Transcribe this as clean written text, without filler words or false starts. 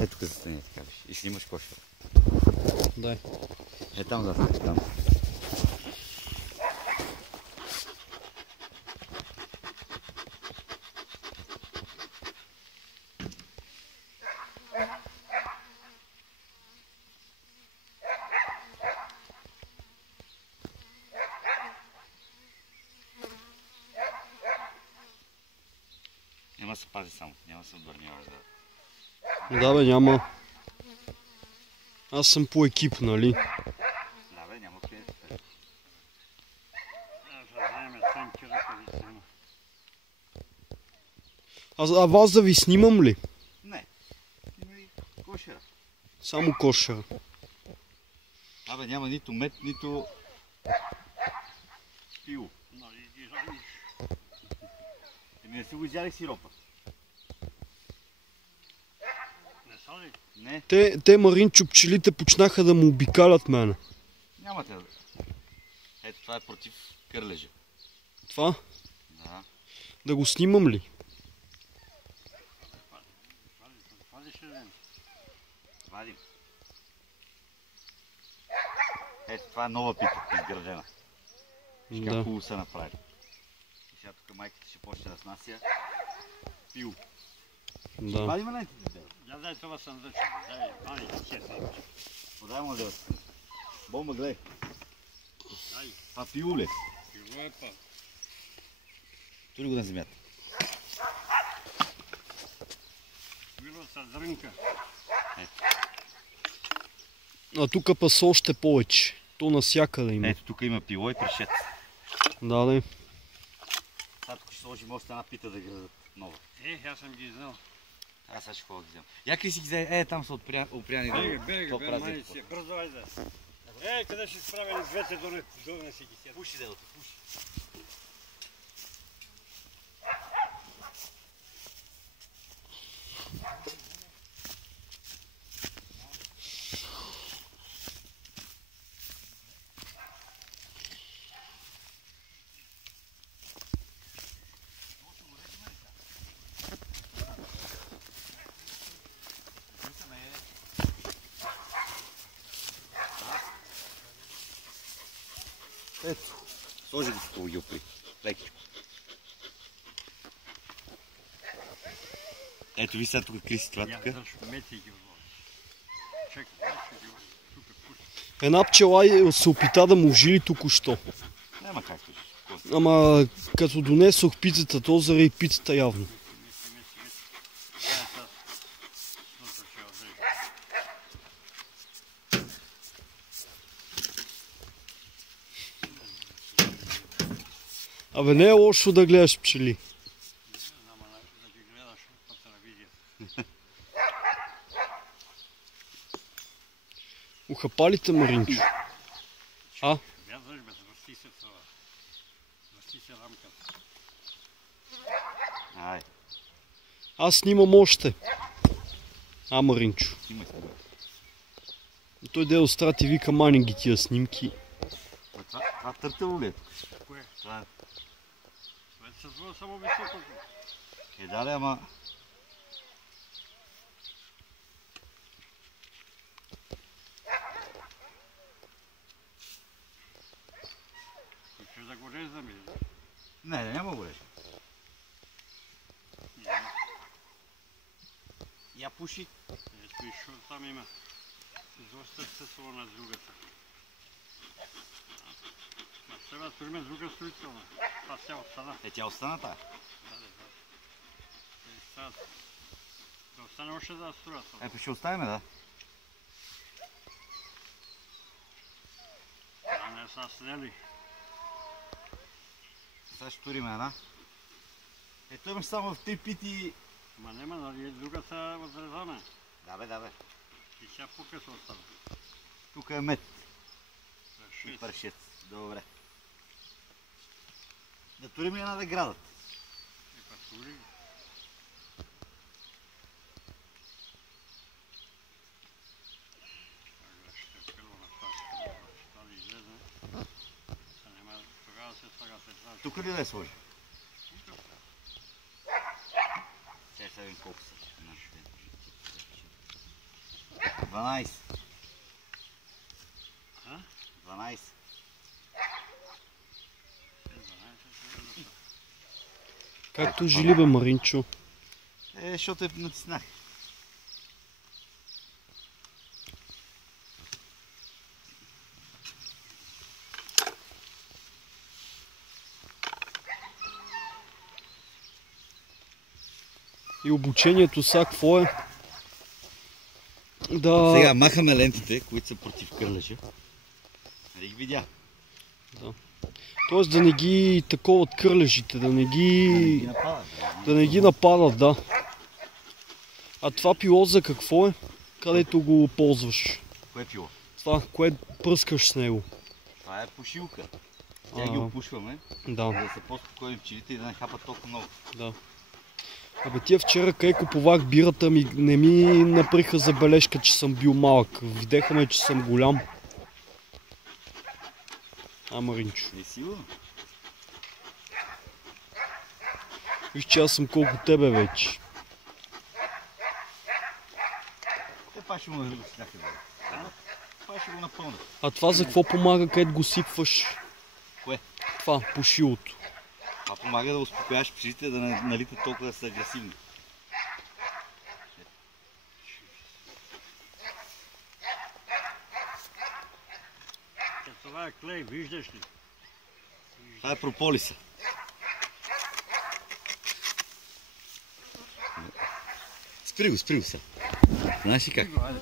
Ето тук застани, така виж. И снимаш кошера. Дай. Е там застани, там. Няма да се пази само, няма да се отвърни още. Да бе, няма. Аз съм по екип, нали? Да бе, няма къде. А вас да ви снимам ли? Не, има и кошера. Само кошера. Абе, няма нито мед, нито пило. Еми не си го изядих сиропа. Не са ли? Не, Те Маринчо пчелите почнаха да му обикалят мене. няма те. Ето това е против кърлежа. Това? Да. Да го снимам ли? Вадим. Ето това е нова пита, изградена. Виж как хубаво се направи. И сега тук майката ще почне да снася пил. Да. Вадим ли ти? Я дай това съндъче. Дай, мали, честно. Подай му да възпи. Бомба, гледай. Дай. Това пило ли? Пило е па. Тури го на земята. Пило са дрънка. А тук па са още повече. То насякъде има. Ето тук има пило и трешец. Да, да. Сега тук ще сложим още една пита да градат нова. Аз съм ги знал. Аз сега ще ходя да ги взема. Як ли си ги взе? Там са опряни. Бега, май си. Бързо, айде. Къде ще справили двете долу си ги сядат? Пуши, делото, пуши. Ето, сложи го тук, юпри. Лекичко. Ето ви сега тук криси това тук. Мети ги отложи. Чакай, ще ги тук пуши. Една пчела се опита да му жили току-що. Няма как да. Ама като донесох пицата, то заради пицата явно. Абе не е лошо да гледаш пчели. Ама да ги гледаш по телевизия. Ухапалите, Маринчо. А? Вярваш бе, върти се това. Върти се рамката. Ай, Аз снимам още. А, Маринчо. снимай. Той де острати вика мани ги тия снимки. Това търтело ли е? Кое? Това е. Това се звън само високото. Е, да, ама... Ще да го резаме. Не, няма го режа. Я пуши. Ето и там има. Доста се слова на другата. Ма сега турме друга строителна. Това тя остана. Е, тя остана тая. Да остане още да строят. Ето ще оставим, да. А не са снели. Сега ще турим една. Ето имаш само в 3 пити. Ма нема, нали другата отрезана. Да бе, да бе. И сега пука се остана. Тук е мед. И Шест. паршец. Добре. Да турим една да градат. И патури. Ще пило на това. Това да излезе. Тогава се слага се знае. Тук ли да я сложи? Сега ще видим колко са. 12. А? 12. Както жили бе, Маринчо. Защото натиснах. И обучението сега какво е? Да... Сега махаме лентите, които са против кърлежа. Нали ги видя? Тоест да не ги таковат кърлежите, да не ги... нападат. Да не ги нападат, да. А това пило за какво е? Където го ползваш? Кое пило? Това, кое пръскаш с него? Това е пушилка. Тя ги опушваме, Да, за да са по-спокойни пчелите и да не хапат толкова много. да. Абе тия вчера къде купувах бирата не ми наприха забележка, че съм бил малък. Видяха ме, че съм голям. Маринчо. Не сигурно. Виж, че аз съм колко тебе вече. Те пак ще му нагребат някъде. Това ще го напълнят. А това за какво помага, където го сипваш? Кое? Това, пушилото. Това помага да успокояваш пчелите, да не налитат толкова да са агресивни. Това е клей, виждаш ли? Това е прополиса. Спри го сега. Знаеш ли как?